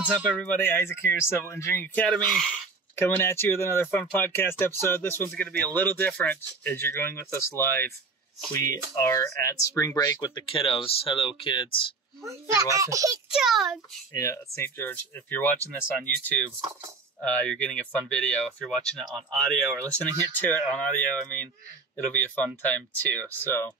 What's up, everybody? Isaac here, Civil Engineering Academy, coming at you with another fun podcast episode. This one's going to be a little different as you're going with us live. We are at spring break with the kiddos. Hello, kids. Yeah, St. George. If you're watching this on YouTube, you're getting a fun video. If you're watching it on audio or listening to it on audio, I mean, it'll be a fun time too. So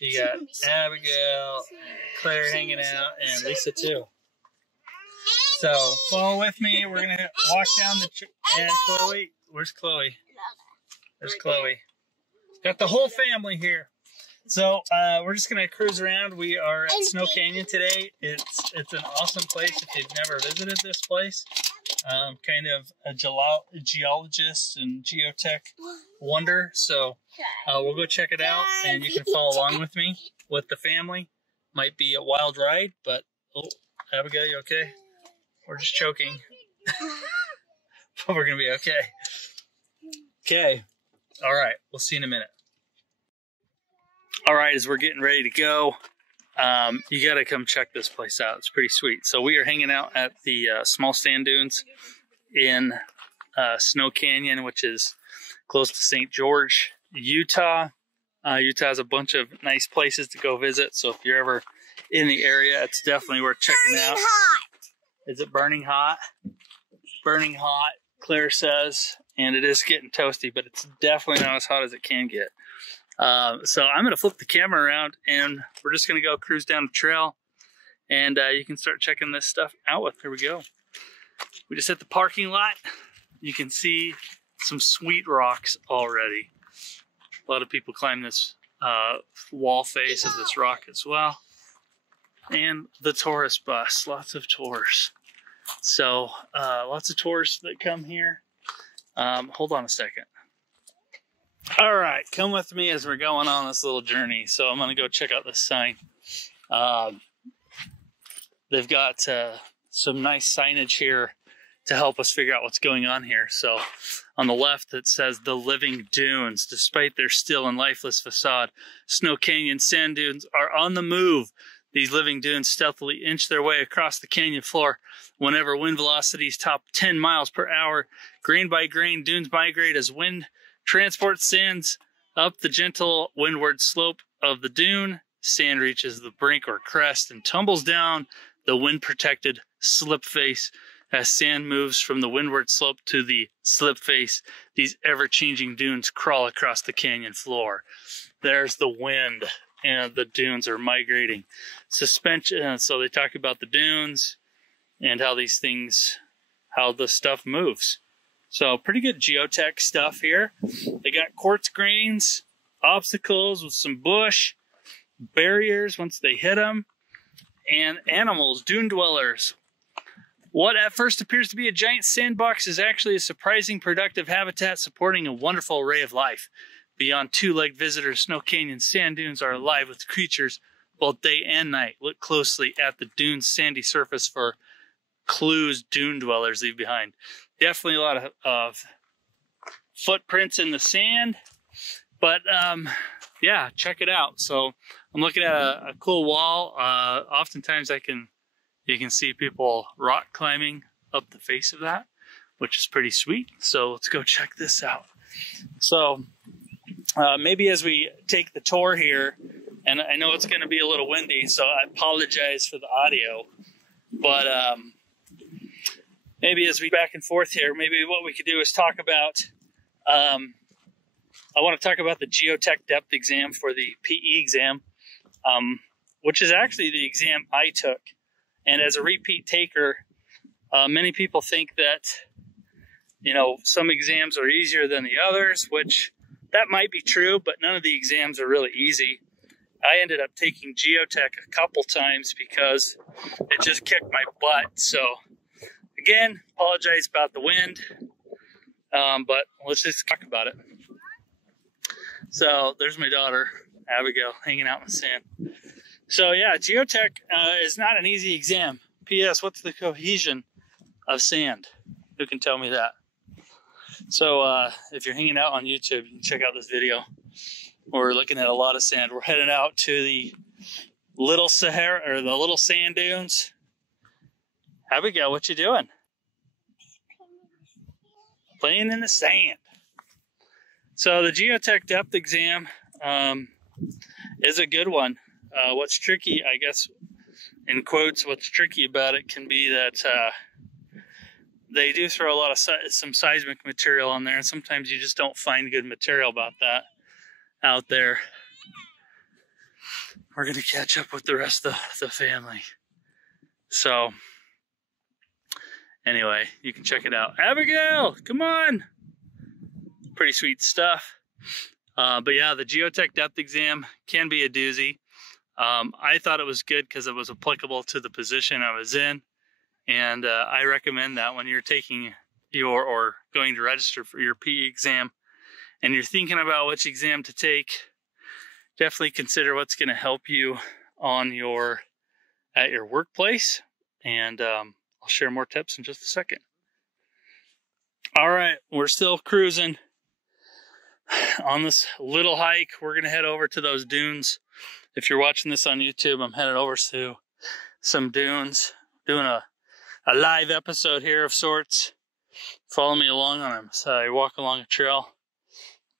you got Abigail, and Claire hanging out, and Lisa too. So follow with me. We're gonna walk down the and Chloe. Where's Chloe? There's Chloe. Got the whole family here. So we're just gonna cruise around. We are at Snow Canyon today. It's an awesome place if you've never visited this place. Kind of a geologist and geotech wonder. So we'll go check it out, and you can follow along with me with the family. Might be a wild ride, but oh, Abigail, you okay? We're just choking. But we're gonna be okay. Okay. All right. We'll see you in a minute. All right, as we're getting ready to go, you got to come check this place out. It's pretty sweet. So we are hanging out at the small sand dunes in Snow Canyon, which is close to St. George, Utah. Utah has a bunch of nice places to go visit. So if you're ever in the area, it's definitely worth checking out. Is it burning hot? Burning hot, Claire says, and it is getting toasty, but it's definitely not as hot as it can get. So I'm going to flip the camera around, and we're just going to go cruise down the trail, and you can start checking this stuff out with. Here we go. We just hit the parking lot. You can see some sweet rocks already. A lot of people climb this wall face of this rock as well. And the tourist bus, lots of tours. So lots of tourists that come here. Hold on a second. All right, come with me as we're going on this little journey. So I'm gonna go check out this sign. They've got some nice signage here to help us figure out what's going on here. So on the left, it says the living dunes. Despite their still and lifeless facade, Snow Canyon sand dunes are on the move. These living dunes stealthily inch their way across the canyon floor. Whenever wind velocities top 10 miles per hour, grain by grain, dunes migrate as wind transports sands up the gentle windward slope of the dune. Sand reaches the brink or crest and tumbles down the wind-protected slip face. As sand moves from the windward slope to the slip face, these ever-changing dunes crawl across the canyon floor. There's the wind, and the dunes are migrating. Suspension, so they talk about the dunes and how these things, how the stuff moves. So pretty good geotech stuff here. They got quartz grains, obstacles with some bush, barriers once they hit them, and animals, dune dwellers. What at first appears to be a giant sandbox is actually a surprising productive habitat supporting a wonderful array of life. Beyond two-legged visitors, Snow Canyon sand dunes are alive with creatures both day and night. Look closely at the dune's sandy surface for clues dune dwellers leave behind. Definitely a lot of footprints in the sand, but yeah, check it out. So I'm looking at a cool wall. Oftentimes you can see people rock climbing up the face of that, which is pretty sweet. So let's go check this out. So maybe as we take the tour here, and I know it's going to be a little windy, so I apologize for the audio, but maybe as we back and forth here, maybe what we could do is talk about, I want to talk about the geotech depth exam for the PE exam, which is actually the exam I took. And as a repeat taker, many people think that, you know, some exams are easier than the others, which that might be true, but none of the exams are really easy. I ended up taking geotech a couple times because it just kicked my butt. So again, apologize about the wind, but let's just talk about it. So there's my daughter, Abigail, hanging out in the sand. So yeah, geotech is not an easy exam. P.S. What's the cohesion of sand? Who can tell me that? So if you're hanging out on YouTube, you can check out this video. We're looking at a lot of sand. We're heading out to the Little Sahara, or the Little Sand Dunes. Abigail, what you doing? Playing in the sand. So the geotech depth exam is a good one. What's tricky, I guess, in quotes, what's tricky about it can be that they do throw a lot of some seismic material on there, and sometimes you just don't find good material about that out there. We're going to catch up with the rest of the family. So, anyway, you can check it out. Abigail, come on! Pretty sweet stuff. But yeah, the geotech depth exam can be a doozy. I thought it was good because it was applicable to the position I was in. And I recommend that when you're taking or going to register for your PE exam and you're thinking about which exam to take, definitely consider what's going to help you on at your workplace. And I'll share more tips in just a second. All right, we're still cruising on this little hike. We're going to head over to those dunes. If you're watching this on YouTube, I'm headed over to some dunes, doing a live episode here of sorts. Follow me along on them. So I walk along a trail.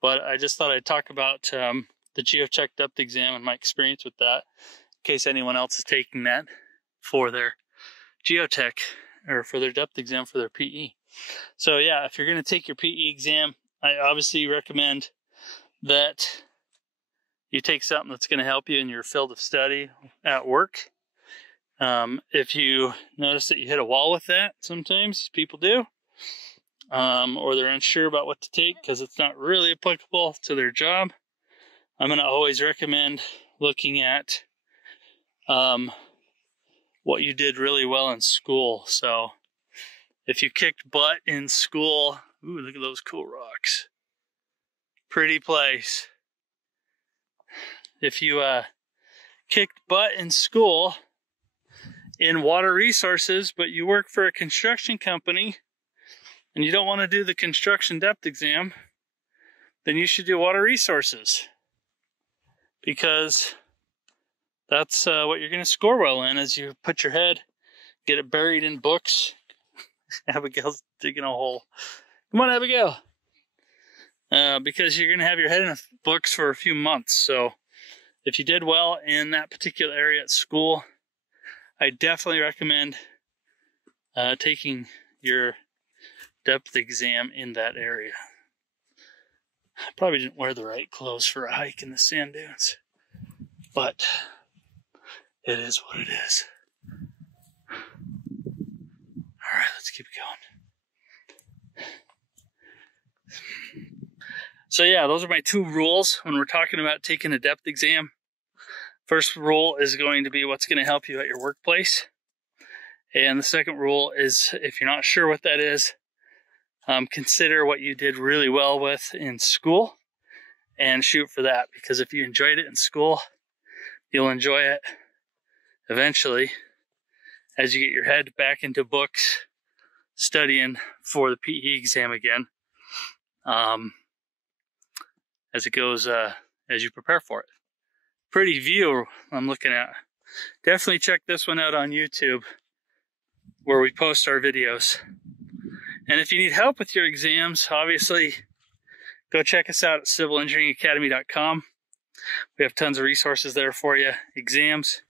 But I just thought I'd talk about the geotech depth exam and my experience with that, in case anyone else is taking that for their geotech or for their depth exam for their PE. So yeah, if you're going to take your PE exam, I obviously recommend that you take something that's going to help you in your field of study at work. If you notice that you hit a wall with that, sometimes people do, or they're unsure about what to take because it's not really applicable to their job, I'm going to always recommend looking at what you did really well in school. So if you kicked butt in school, ooh, look at those cool rocks. Pretty place. If you kicked butt in school in water resources, but you work for a construction company and you don't want to do the construction depth exam, then you should do water resources, because that's what you're going to score well in as you put your head, get it buried in books. Abigail's digging a hole. Come on, Abigail. Because you're going to have your head in books for a few months. So if you did well in that particular area at school, I definitely recommend taking your depth exam in that area. I probably didn't wear the right clothes for a hike in the sand dunes, but it is what it is. All right, let's keep going. So yeah, those are my two rules when we're talking about taking a depth exam. First rule is going to be what's going to help you at your workplace. And the second rule is, if you're not sure what that is, consider what you did really well with in school and shoot for that. Because if you enjoyed it in school, you'll enjoy it eventually as you get your head back into books studying for the PE exam again. As it goes, as you prepare for it. Pretty view I'm looking at. Definitely check this one out on YouTube, where we post our videos. And if you need help with your exams, obviously, go check us out at civilengineeringacademy.com. We have tons of resources there for you. Exams,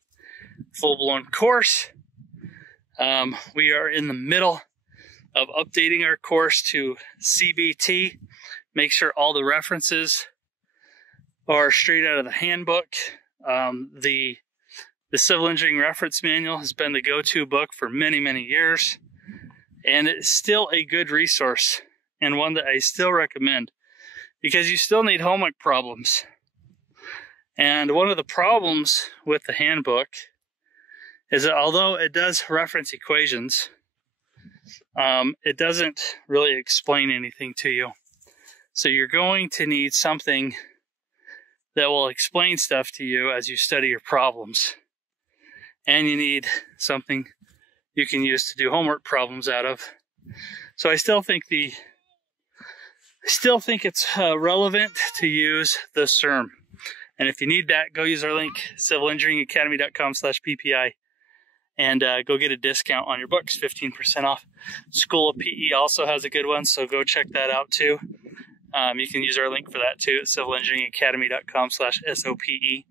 full-blown course. We are in the middle of updating our course to CBT. Make sure all the references are straight out of the handbook. The Civil Engineering Reference Manual has been the go-to book for many, many years. And it's still a good resource and one that I still recommend, because you still need homework problems. And one of the problems with the handbook is that although it does reference equations, it doesn't really explain anything to you. So you're going to need something that will explain stuff to you as you study your problems. And you need something you can use to do homework problems out of. So I still think it's relevant to use the CERM. And if you need that, go use our link, civilengineeringacademy.com/PPI. and go get a discount on your books, 15% off. School of PE also has a good one, so go check that out too. You can use our link for that too at civilengineeringacademy.com/SOPE.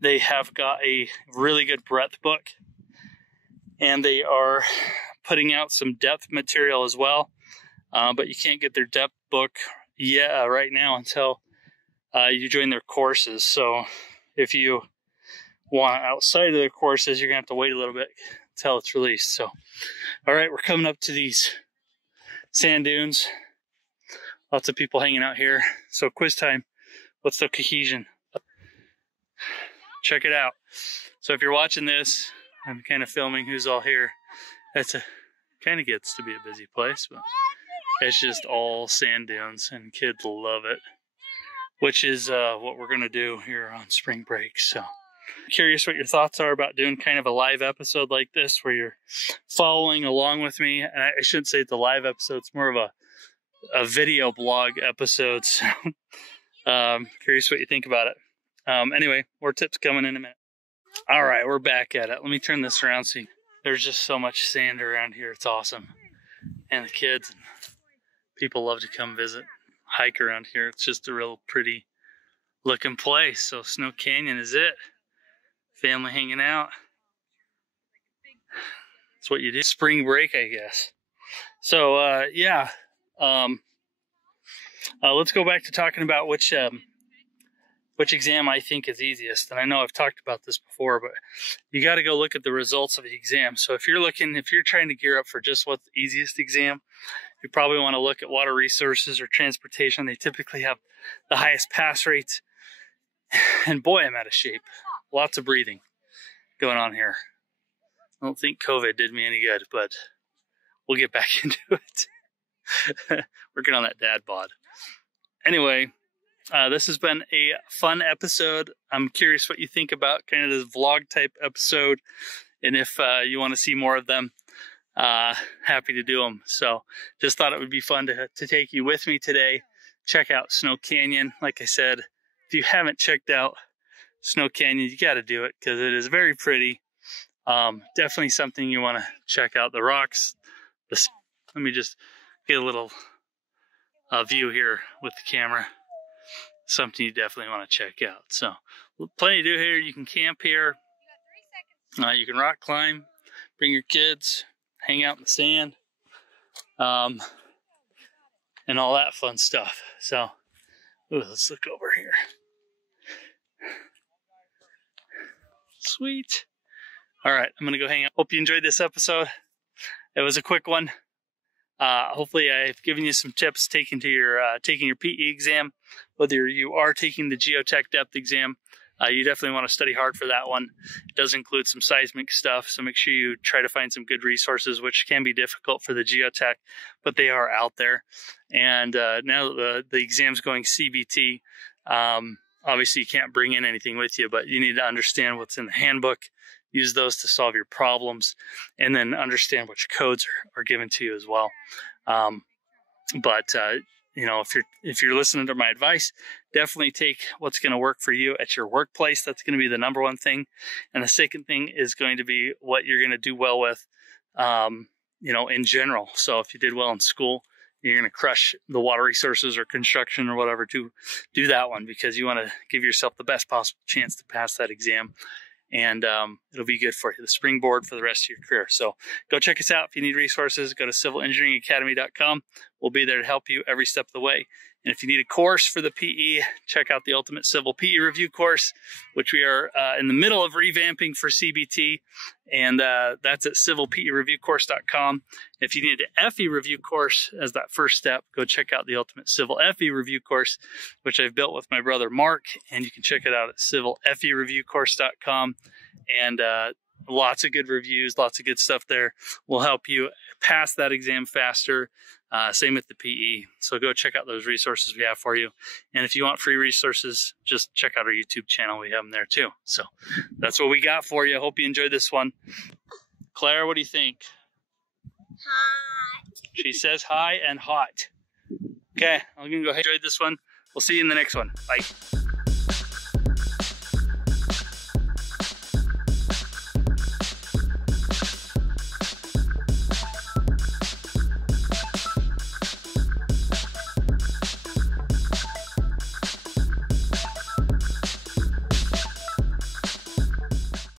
They have got a really good breadth book, and they are putting out some depth material as well. But you can't get their depth book right now until you join their courses. So if you want outside of their courses, you're gonna have to wait a little bit until it's released. So, all right, we're coming up to these sand dunes. Lots of people hanging out here. So quiz time. What's the cohesion? Check it out. So if you're watching this, I'm kind of filming who's all here. Kind of gets to be a busy place, but it's just all sand dunes, and kids love it, which is what we're gonna do here on spring break. So curious what your thoughts are about doing kind of a live episode like this, where you're following along with me. And I shouldn't say it's a live episode, it's more of a video blog episode. So curious what you think about it. Anyway, more tips coming in a minute. All right, we're back at it. Let me turn this around. See, there's just so much sand around here. It's awesome. And the kids and people love to come visit, hike around here. It's just a real pretty looking place. So Snow Canyon is it. Family hanging out. That's what you do. Spring break, I guess. So yeah. Let's go back to talking about which exam I think is easiest. And I know I've talked about this before, but you got to go look at the results of the exam. So if you're trying to gear up for just what's the easiest exam, you probably want to look at water resources or transportation. They typically have the highest pass rates. And boy, I'm out of shape. Lots of breathing going on here. I don't think COVID did me any good, but we'll get back into it. Working on that dad bod. Anyway, this has been a fun episode. I'm curious what you think about kind of this vlog type episode, and if you want to see more of them, happy to do them. So just thought it would be fun to take you with me today. Check out Snow Canyon. Like I said, if you haven't checked out Snow Canyon, you got to do it because it is very pretty. Definitely something you want to check out. The rocks. Let me just get a little view here with the camera. Something you definitely want to check out. So plenty to do here. You can camp here. You can rock climb, bring your kids, hang out in the sand, and all that fun stuff. So let's look over here. Sweet. All right, I'm gonna go hang out. Hope you enjoyed this episode. It was a quick one. Hopefully I've given you some tips taking your PE exam. Whether you are taking the geotech depth exam, you definitely want to study hard for that one. It does include some seismic stuff, so make sure you try to find some good resources, which can be difficult for the geotech, but they are out there. And now that the exam's going CBT, obviously you can't bring in anything with you, but you need to understand what's in the handbook, use those to solve your problems, and then understand which codes are given to you as well. You know, if you're listening to my advice, definitely take what's going to work for you at your workplace. That's going to be the number one thing. And the second thing is going to be what you're going to do well with, you know, in general. So if you did well in school, you're going to crush the water resources or construction or whatever to do that one, because you want to give yourself the best possible chance to pass that exam. And it'll be good for you, the springboard for the rest of your career. So go check us out. If you need resources, go to civilengineeringacademy.com. We'll be there to help you every step of the way. And if you need a course for the PE, check out the Ultimate Civil PE Review course, which we are in the middle of revamping for CBT. And that's at civilpereviewcourse.com. If you need an FE review course as that first step, go check out the Ultimate Civil FE Review course, which I've built with my brother Mark. And you can check it out at civilfereviewcourse.com. And lots of good reviews, lots of good stuff there. Will help you pass that exam faster. Same with the PE. So go check out those resources we have for you. And if you want free resources, just check out our YouTube channel. We have them there too. So that's what we got for you. I hope you enjoyed this one. Claire, what do you think? Hot. She says hi and hot. Okay, I'm going to go ahead and enjoy this one. We'll see you in the next one. Bye.